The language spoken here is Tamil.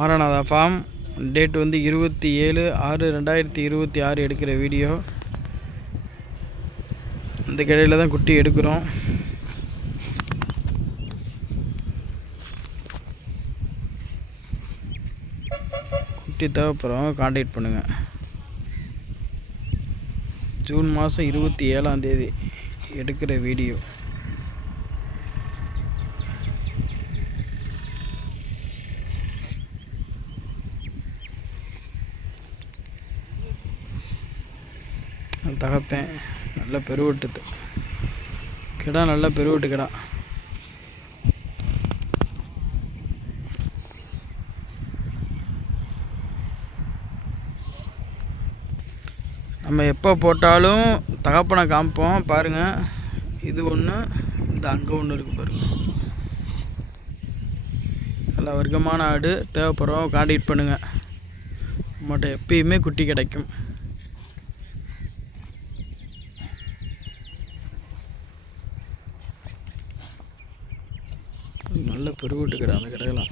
மாரநாதா ஃபார்ம். டேட் வந்து 27/6/2026 எடுக்கிற வீடியோ. இந்த கடையில் தான் குட்டி எடுக்கிறோம். குட்டி தேவைப்படுறவங்க கான்டாக்ட் பண்ணுங்கள். ஜூன் மாதம் 27ஆம் தேதி எடுக்கிற வீடியோ. தகப்பேன் நல்ல பெருவெட்டு கிடா, நல்ல பெருவெட்டு கிடா. நம்ம எப்போ போட்டாலும் தகப்பனை காமிப்போம் பாருங்கள். இது ஒன்று, இந்த அங்கே ஒன்று இருக்குது பாருங்கள். நல்ல வர்க்கமான ஆடு. தேவைப்படுறோம் கான்டாக்ட் பண்ணுங்கள். நம்மகிட்ட எப்பயுமே குட்டி கிடைக்கும். நல்ல பெருவெட்டு கடை அந்த கடையெல்லாம்.